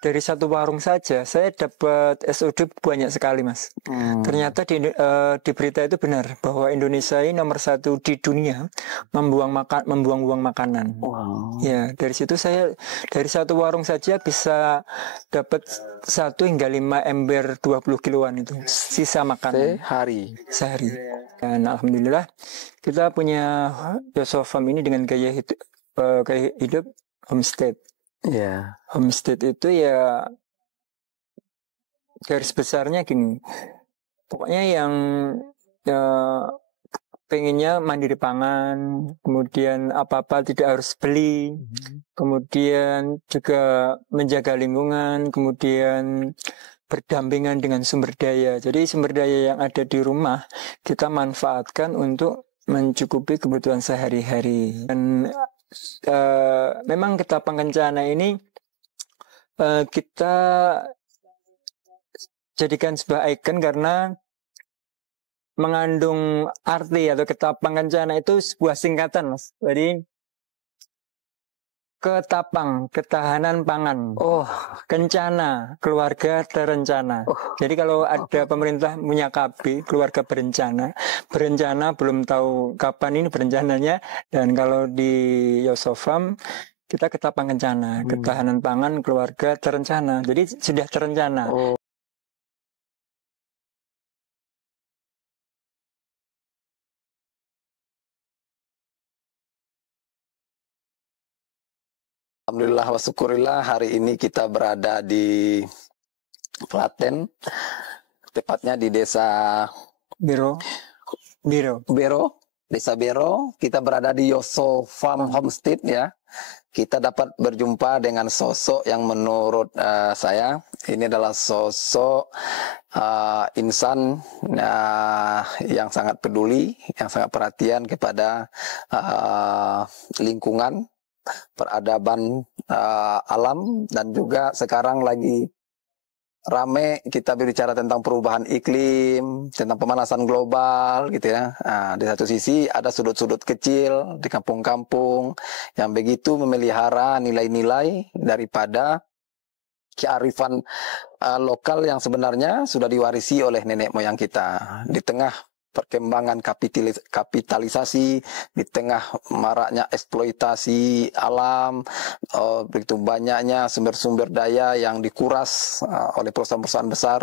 dari satu warung saja saya dapat SOD banyak sekali, Mas. Ternyata di berita itu benar bahwa Indonesia ini nomor 1 di dunia membuang-buang makanan. Wow. Ya, dari situ saya dari satu warung saja bisa dapat 1 hingga 5 ember 20 kiloan itu sisa makanan sehari. Dan alhamdulillah kita punya Yosofam ini dengan gaya hidup homestead. Ya. Homestead itu ya garis besarnya gini. Pokoknya yang pengennya mandiri pangan, kemudian apa-apa tidak harus beli, kemudian juga menjaga lingkungan, kemudian berdampingan dengan sumber daya. Jadi sumber daya yang ada di rumah kita manfaatkan untuk mencukupi kebutuhan sehari-hari. Dan memang ketapang kencana ini kita jadikan sebuah ikon karena mengandung arti atau ketapang kencana itu sebuah singkatan, Mas. Jadi ketapang, ketahanan pangan. Kencana, keluarga terencana. Jadi kalau ada pemerintah punya KB, keluarga berencana. Berencana belum tahu kapan ini berencananya. Dan kalau di Yosofam kita ketapang kencana, ketahanan pangan, keluarga terencana. Jadi sudah terencana. Alhamdulillah wa syukurillah, hari ini kita berada di Klaten, tepatnya di desa Biro. Desa Bero. Kita berada di Yosofam Homestead ya. Kita dapat berjumpa dengan sosok yang menurut saya ini adalah sosok insan yang sangat peduli, yang sangat perhatian kepada lingkungan, peradaban alam, dan juga sekarang lagi rame kita berbicara tentang perubahan iklim, tentang pemanasan global gitu ya. Di satu sisi ada sudut-sudut kecil di kampung-kampung yang begitu memelihara nilai-nilai daripada kearifan lokal yang sebenarnya sudah diwarisi oleh nenek moyang kita. Di tengah perkembangan kapitalisasi, di tengah maraknya eksploitasi alam, begitu banyaknya sumber-sumber daya yang dikuras oleh perusahaan-perusahaan besar,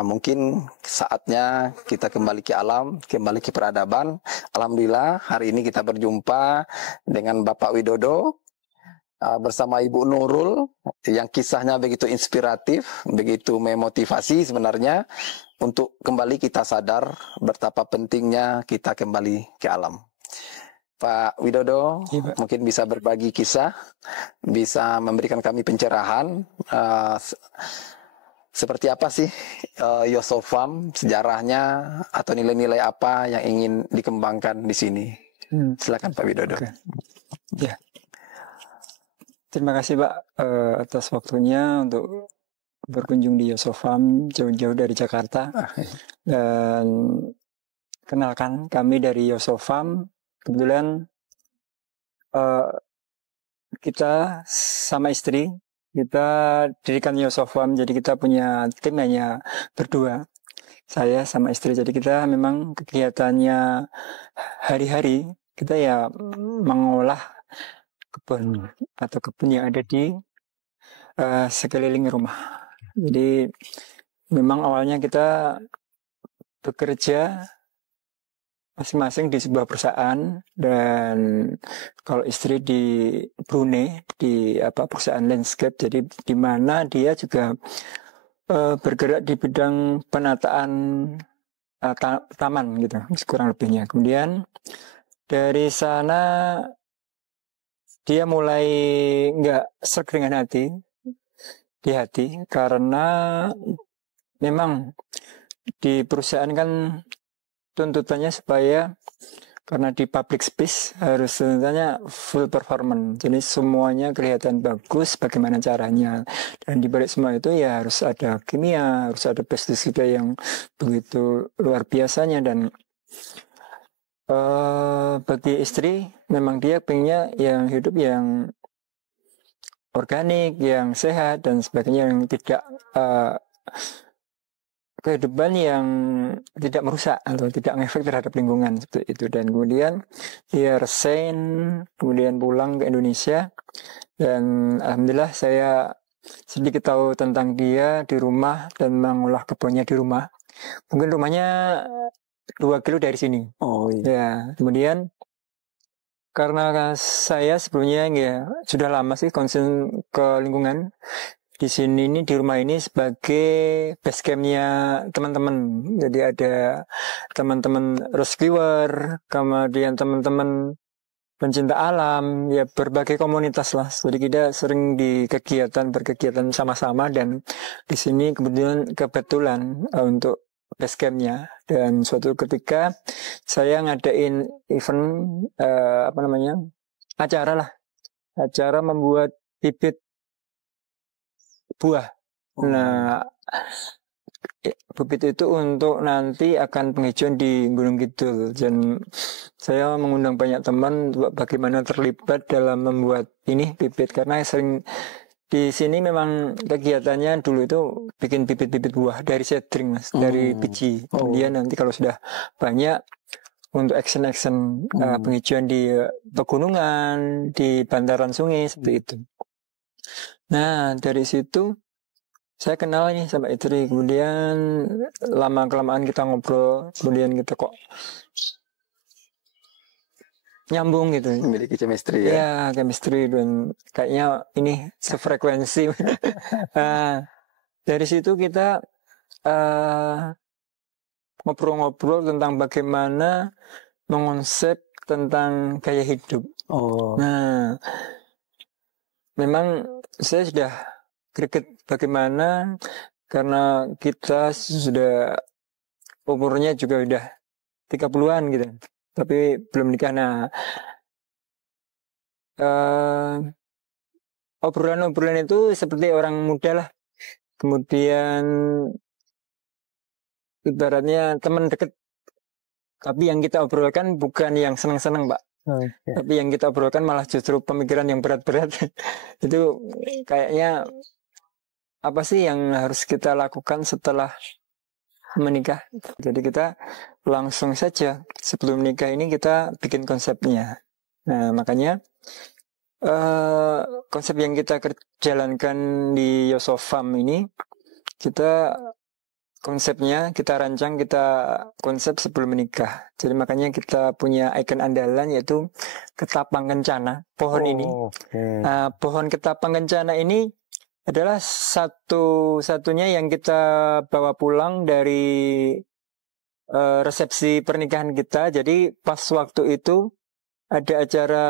mungkin saatnya kita kembali ke alam, kembali ke peradaban. Alhamdulillah hari ini kita berjumpa dengan Bapak Widodo bersama Ibu Nurul yang kisahnya begitu inspiratif, begitu memotivasi sebenarnya untuk kembali kita sadar betapa pentingnya kita kembali ke alam. Pak Widodo, mungkin bisa berbagi kisah, bisa memberikan kami pencerahan seperti apa sih Yosofam, sejarahnya atau nilai-nilai apa yang ingin dikembangkan di sini. Silakan Pak Widodo. Ya. Terima kasih Pak atas waktunya untuk berkunjung di Yosofam jauh-jauh dari Jakarta. Dan kenalkan, kami dari Yosofam kebetulan kita sama istri kita dirikan Yosofam, jadi kita punya tim hanya berdua, saya sama istri. Jadi kita memang kegiatannya hari-hari kita ya mengolah kebun yang ada di sekeliling rumah. Jadi memang awalnya kita bekerja masing-masing di sebuah perusahaan, dan kalau istri di Brunei di perusahaan landscape, jadi di mana dia juga bergerak di bidang penataan taman gitu kurang lebihnya. Kemudian dari sana dia mulai nggak serg dengan di hati karena memang di perusahaan kan tuntutannya supaya, karena di public space harus tuntutannya full performance, jadi semuanya kelihatan bagus bagaimana caranya, dan di balik semua itu ya harus ada kimia, harus ada pestisida yang begitu luar biasanya. Dan bagi istri memang dia pengennya yang hidup yang organik, yang sehat dan sebagainya, yang tidak kehidupan yang tidak merusak atau tidak ngefek terhadap lingkungan seperti itu. Dan kemudian dia resign, kemudian pulang ke Indonesia, dan alhamdulillah saya sedikit tahu tentang dia di rumah dan mengolah kebunnya di rumah. Mungkin rumahnya 2 kilo dari sini. Oh iya. Ya, kemudian karena saya sebelumnya ya sudah lama sih concern ke lingkungan. Di sini ini di rumah ini sebagai base campnya teman-teman. Jadi ada teman-teman rescuer, kemudian teman-teman pencinta alam, ya berbagai komunitas lah. Jadi kita sering berkegiatan sama-sama, dan di sini kemudian kebetulan untuk base campnya. Dan suatu ketika saya ngadain event acara membuat bibit buah. Nah, bibit itu untuk nanti akan penghijauan di Gunung Kidul, dan saya mengundang banyak teman bagaimana terlibat dalam membuat ini bibit, karena sering di sini memang kegiatannya dulu itu bikin bibit-bibit buah dari seedling, Mas, dari biji. Kemudian nanti kalau sudah banyak untuk action penghijauan di pegunungan, di bantaran sungai seperti itu. Nah, dari situ saya kenal nih sama istri, kemudian lama-kelamaan kita ngobrol, kemudian kita kok nyambung gitu. Memiliki chemistry ya? Ya, chemistry, dan kayaknya ini sefrekuensi. Nah, dari situ kita ngobrol-ngobrol tentang bagaimana mengonsep tentang gaya hidup. Nah, memang saya sudah greget bagaimana, karena kita sudah umurnya juga udah 30-an gitu, tapi belum nikah. Nah, obrolan-obrolan itu seperti orang muda lah. Kemudian ibaratnya teman dekat, tapi yang kita obrolkan bukan yang senang-senang, Pak. Tapi yang kita obrolkan malah justru pemikiran yang berat-berat. Itu kayaknya apa sih yang harus kita lakukan setelah menikah. Jadi kita langsung saja sebelum nikah ini kita bikin konsepnya. Nah, makanya konsep yang kita jalankan di Yosofam ini, kita konsepnya kita rancang, kita konsep sebelum menikah. Jadi makanya kita punya ikon andalan, yaitu ketapang kencana. Pohon ini, pohon ketapang kencana ini adalah satu-satunya yang kita bawa pulang dari resepsi pernikahan kita. Jadi pas waktu itu ada acara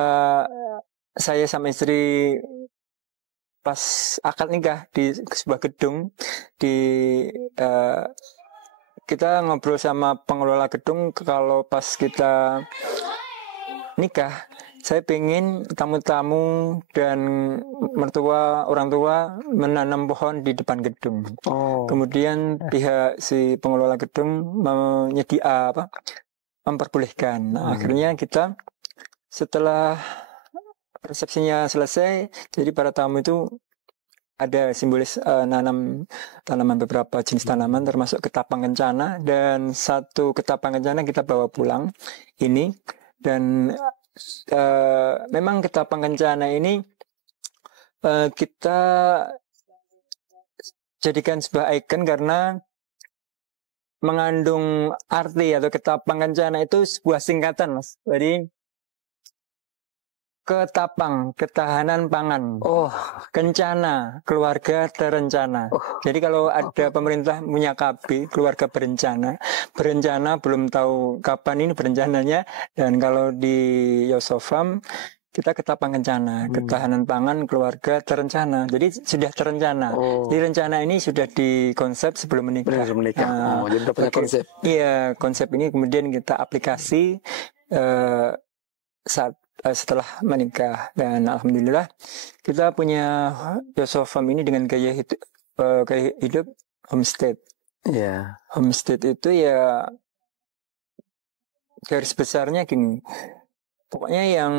saya sama istri pas akad nikah di sebuah gedung kita ngobrol sama pengelola gedung, kalau pas kita nikah saya pengen tamu-tamu dan orang tua menanam pohon di depan gedung. Kemudian pihak si pengelola gedung memperbolehkan. Nah, akhirnya kita setelah resepsinya selesai, jadi para tamu itu ada simbolis nanam tanaman, beberapa jenis tanaman termasuk ketapang kencana, dan satu ketapang kencana kita bawa pulang ini. Dan memang ketapang kencana ini kita jadikan sebuah ikon karena mengandung arti, atau ketapang kencana itu sebuah singkatan, Mas. Jadi ketapang, ketahanan pangan. Kencana, keluarga terencana. Jadi kalau ada pemerintah punya KB, keluarga berencana. Berencana belum tahu kapan ini berencananya. Dan kalau di Yosofam, kita ketapang kencana, ketahanan pangan, keluarga terencana. Jadi sudah terencana. Jadi rencana ini sudah dikonsep sebelum menikah. Jadi kita punya konsep. Iya, konsep ini kemudian kita aplikasi setelah menikah. Dan alhamdulillah kita punya Yosofam ini dengan gaya hidup homestead. Homestead itu ya garis besarnya gini, pokoknya yang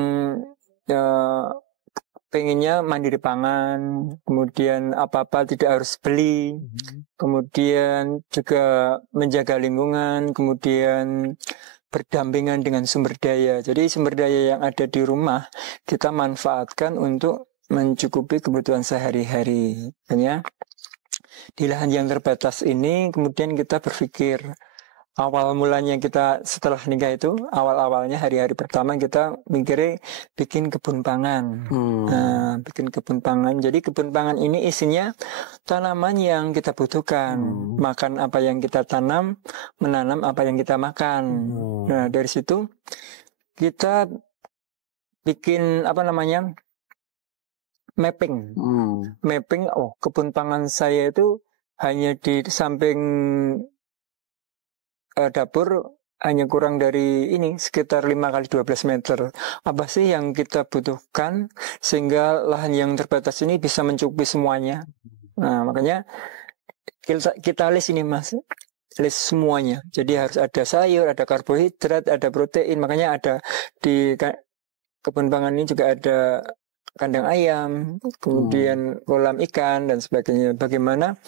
pengennya mandiri pangan, kemudian apa-apa tidak harus beli, kemudian juga menjaga lingkungan, kemudian berdampingan dengan sumber daya. Jadi sumber daya yang ada di rumah kita manfaatkan untuk mencukupi kebutuhan sehari-hari. Makanya di lahan yang terbatas ini kemudian kita berpikir, awal mulanya kita setelah nikah itu, awal-awalnya hari-hari pertama kita mikirnya bikin kebun pangan. Nah, bikin kebun pangan. Jadi kebun pangan ini isinya tanaman yang kita butuhkan. Makan apa yang kita tanam, menanam apa yang kita makan. Nah, dari situ kita bikin mapping. Mapping, kebun pangan saya itu hanya di samping dapur hanya kurang dari ini sekitar 5x12 meter. Apa sih yang kita butuhkan sehingga lahan yang terbatas ini bisa mencukupi semuanya? Nah, makanya kita list ini Mas, list semuanya. Jadi harus ada sayur, ada karbohidrat, ada protein. Makanya ada di kebun pangan ini juga ada kandang ayam, kemudian kolam ikan dan sebagainya. Bagaimana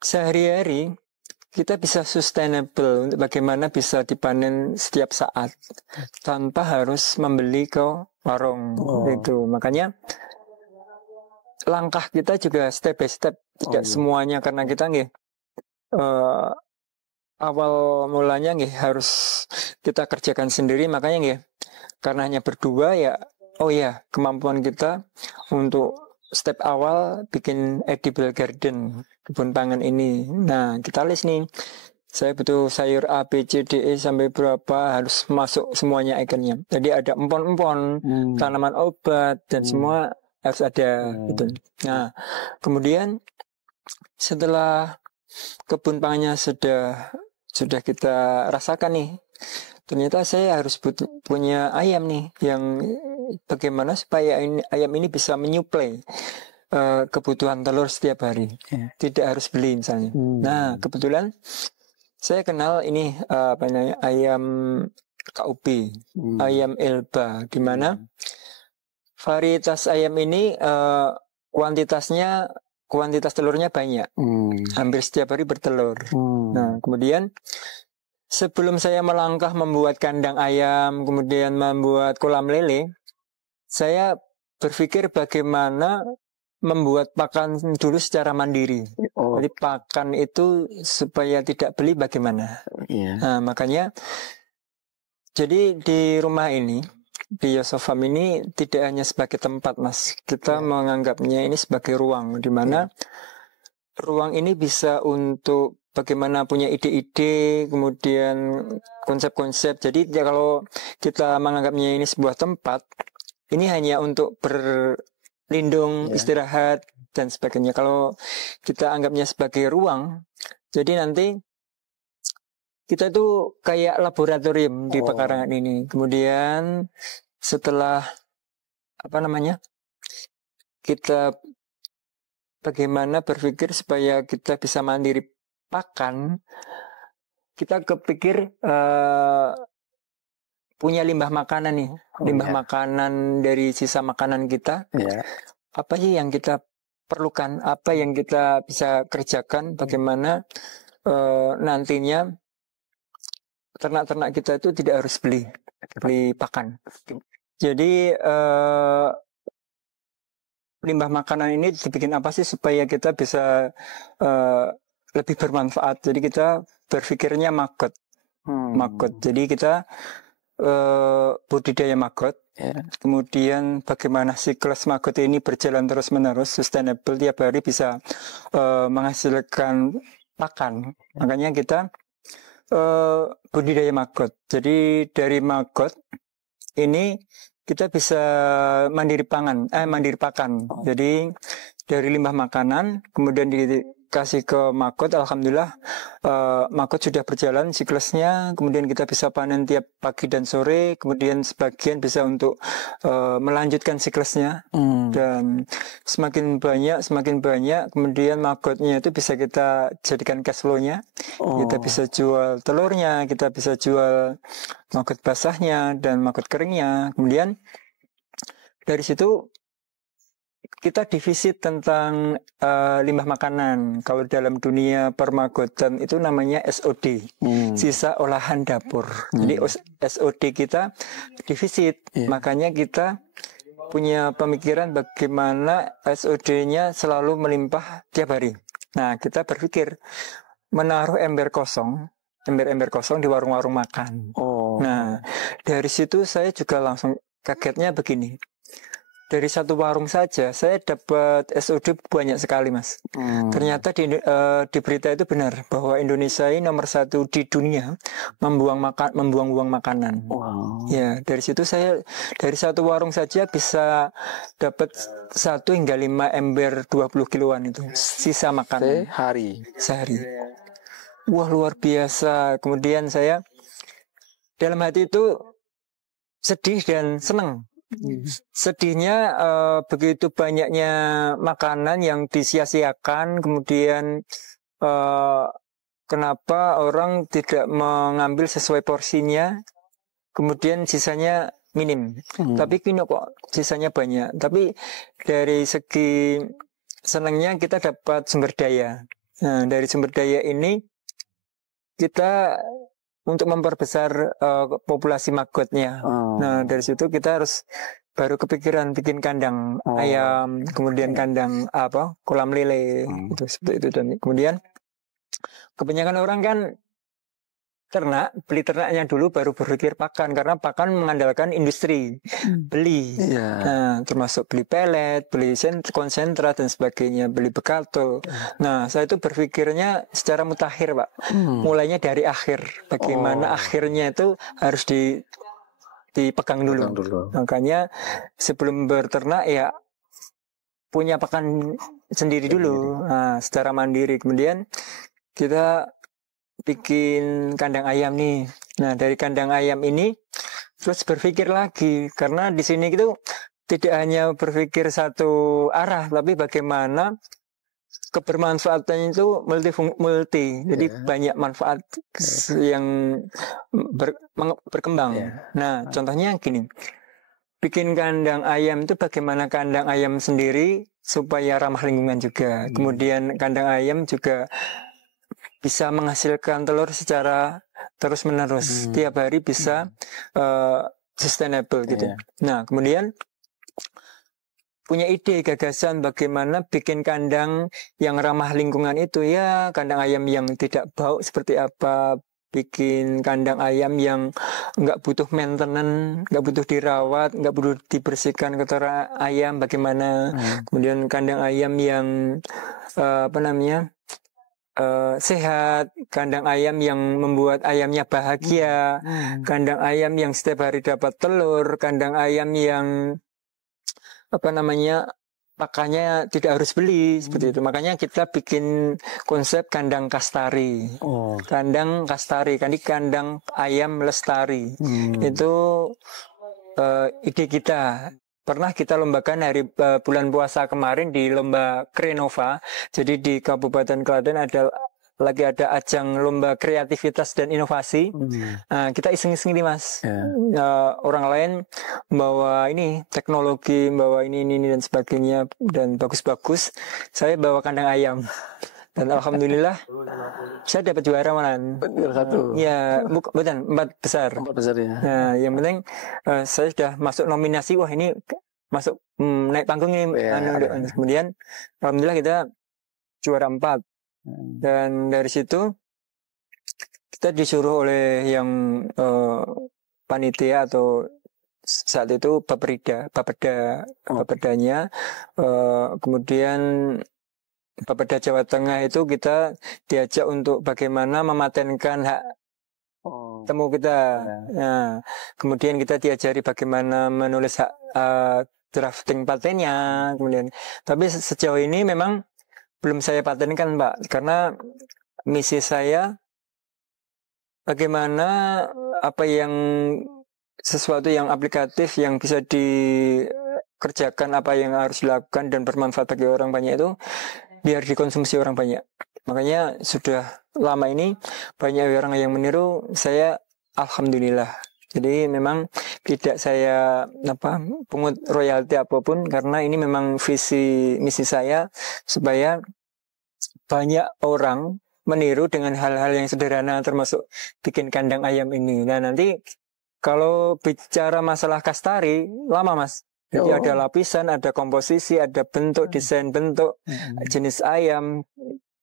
sehari-hari kita bisa sustainable, untuk bagaimana bisa dipanen setiap saat tanpa harus membeli ke warung. Itu makanya langkah kita juga step by step, tidak semuanya karena kita awal mulanya harus kita kerjakan sendiri, makanya karena hanya berdua kemampuan kita untuk step awal bikin edible garden, kebun pangan ini. Nah, kita list nih, saya butuh sayur A, B, C, D, E sampai berapa, harus masuk semuanya ikonnya. Jadi ada empon-empon, tanaman obat, dan semua harus ada. Gitu. Nah, kemudian setelah kebun pangannya sudah kita rasakan nih, ternyata saya harus punya ayam nih, yang bagaimana supaya ayam ini bisa menyuplai kebutuhan telur setiap hari, tidak harus beli misalnya. Nah, kebetulan saya kenal ini ayam KUP, ayam Elba, di mana varietas ayam ini kuantitas telurnya banyak, hampir setiap hari bertelur. Nah, kemudian sebelum saya melangkah membuat kandang ayam, kemudian membuat kolam lele, saya berpikir bagaimana membuat pakan dulu secara mandiri. Jadi pakan itu supaya tidak beli bagaimana. Nah, makanya jadi di rumah ini, di Yosofam ini tidak hanya sebagai tempat, Mas. Kita menganggapnya ini sebagai ruang, di mana ruang ini bisa untuk bagaimana punya ide-ide, kemudian konsep-konsep. Jadi kalau kita menganggapnya ini sebuah tempat, ini hanya untuk berlindung, istirahat, dan sebagainya. Kalau kita anggapnya sebagai ruang, jadi nanti kita tuh kayak laboratorium di pekarangan ini. Kemudian setelah kita bagaimana berpikir supaya kita bisa mandiri pakan, kita kepikir punya limbah makanan nih, makanan dari sisa makanan kita. Apa sih yang kita perlukan? Apa yang kita bisa kerjakan? Bagaimana nantinya ternak-ternak kita itu tidak harus beli pakan. Jadi limbah makanan ini dibikin apa sih supaya kita bisa lebih bermanfaat? Jadi kita berpikirnya maggot. Jadi kita budidaya maggot, kemudian bagaimana siklus maggot ini berjalan terus-menerus, sustainable, tiap hari bisa menghasilkan pakan. Makanya kita budidaya maggot. Jadi dari maggot ini kita bisa mandiri pakan. Jadi dari limbah makanan, kemudian dikasih ke maggot, alhamdulillah maggot sudah berjalan siklusnya, kemudian kita bisa panen tiap pagi dan sore, kemudian sebagian bisa untuk melanjutkan siklusnya, dan semakin banyak, kemudian maggotnya itu bisa kita jadikan cash flow-nya, kita bisa jual telurnya, kita bisa jual maggot basahnya dan maggot keringnya, kemudian dari situ kita divisit tentang limbah makanan. Kalau dalam dunia permagotan itu namanya SOD, sisa olahan dapur. Jadi SOD kita divisit, makanya kita punya pemikiran bagaimana SOD-nya selalu melimpah tiap hari. Nah, kita berpikir menaruh ember kosong di warung-warung makan. Nah, dari situ saya juga langsung kagetnya begini. Dari satu warung saja saya dapat SOD banyak sekali, Mas. Ternyata di berita itu benar bahwa Indonesia ini nomor 1 di dunia membuang makanan. Ya, dari situ saya dari satu warung saja bisa dapat 1 hingga 5 ember 20 kiloan itu sisa makanan sehari. Wah, luar biasa. Kemudian saya dalam hati itu sedih dan senang. Sedihnya begitu banyaknya makanan yang disia-siakan, kemudian kenapa orang tidak mengambil sesuai porsinya, kemudian sisanya minim. Tapi kini kok sisanya banyak. Tapi dari segi senangnya kita dapat sumber daya. Nah, dari sumber daya ini kita untuk memperbesar populasi magotnya. Nah, dari situ kita harus baru kepikiran bikin kandang ayam, kemudian kandang kolam lele, itu seperti itu. Dan kemudian kebanyakan orang kan beli ternaknya dulu baru berpikir pakan, karena pakan mengandalkan industri beli. Nah, termasuk beli pelet, beli konsentrat dan sebagainya, beli bekato. Nah, saya itu berpikirnya secara mutakhir, Pak. Mulainya dari akhir, bagaimana akhirnya itu harus dipegang dulu. Makanya sebelum berternak ya punya pakan sendiri dulu, nah, secara mandiri. Kemudian kita bikin kandang ayam nih. Nah, dari kandang ayam ini terus berpikir lagi, karena di sini itu tidak hanya berpikir satu arah, tapi bagaimana kebermanfaatannya itu multi. Jadi banyak manfaat yang berkembang. Nah, contohnya gini. Bikin kandang ayam itu bagaimana kandang ayam sendiri supaya ramah lingkungan juga. Kemudian kandang ayam juga bisa menghasilkan telur secara terus-menerus. Tiap hari bisa sustainable gitu. Nah, kemudian punya ide, gagasan bagaimana bikin kandang yang ramah lingkungan itu, ya kandang ayam yang tidak bau seperti apa, bikin kandang ayam yang nggak butuh maintenance, nggak butuh dirawat, nggak butuh dibersihkan kotoran ayam bagaimana. Kemudian kandang ayam yang sehat, kandang ayam yang membuat ayamnya bahagia, kandang ayam yang setiap hari dapat telur, kandang ayam yang pakannya tidak harus beli, seperti itu. Makanya kita bikin konsep kandang kastari. Kandang kastari, kandang ayam lestari. Itu ide kita. Pernah kita lombakan hari bulan puasa kemarin di lomba Krenova. Jadi di Kabupaten Klaten lagi ada ajang lomba kreativitas dan inovasi. Kita iseng-iseng nih, Mas. Orang lain bawa ini teknologi, bawa ini dan sebagainya dan bagus-bagus. Saya bawa kandang ayam. Dan alhamdulillah saya dapat juara malahan. Ya, bukan 4 besar. 4 besar ya. Nah, yang penting saya sudah masuk nominasi. Wah, ini masuk naik panggung ini. Kemudian alhamdulillah kita juara 4. Dan dari situ kita disuruh oleh yang panitia atau saat itu Bapedanya, kemudian Bapeda Jawa Tengah itu kita diajak untuk bagaimana mematenkan hak temu kita. Nah, kemudian kita diajari bagaimana menulis hak drafting patennya. Kemudian, tapi sejauh ini memang belum saya patenkan, Pak, karena misi saya bagaimana sesuatu yang aplikatif yang bisa dikerjakan, apa yang harus dilakukan dan bermanfaat bagi orang banyak itu biar dikonsumsi orang banyak. Makanya sudah lama ini banyak orang yang meniru saya, alhamdulillah. Jadi memang tidak saya pungut royalti apapun, karena ini memang visi misi saya supaya banyak orang meniru dengan hal-hal yang sederhana, termasuk bikin kandang ayam ini. Nah, nanti kalau bicara masalah kastari, lama Mas. Jadi ada lapisan, ada komposisi, ada bentuk, desain bentuk, jenis ayam,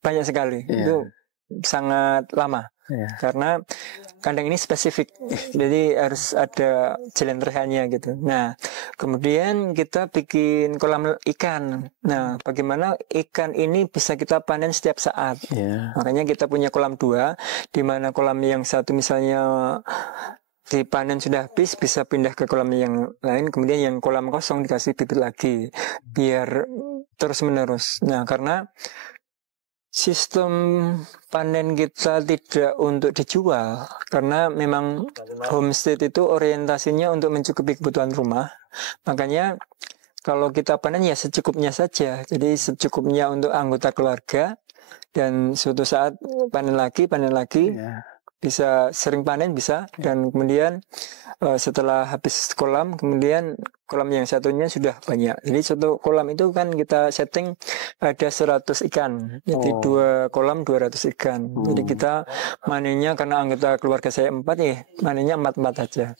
banyak sekali. Itu sangat lama. Karena kandang ini spesifik, jadi harus ada jalan terhanya gitu. Nah, kemudian kita bikin kolam ikan. Nah, bagaimana ikan ini bisa kita panen setiap saat. Makanya kita punya kolam 2, di mana kolam yang satu misalnya dipanen sudah habis, bisa pindah ke kolam yang lain, kemudian yang kolam kosong dikasih bibit lagi, biar terus menerus. Nah, karena sistem panen kita tidak untuk dijual, karena memang homestay itu orientasinya untuk mencukupi kebutuhan rumah. Makanya kalau kita panen ya secukupnya saja. Jadi secukupnya untuk anggota keluarga, dan suatu saat panen lagi, bisa sering panen bisa, dan kemudian setelah habis kolam, kemudian kolam yang satunya sudah banyak. Jadi satu kolam itu kan kita setting ada 100 ikan. Jadi 2 kolam 200 ikan. Jadi kita manennya, karena anggota keluarga saya 4 ya, manennya 4 aja.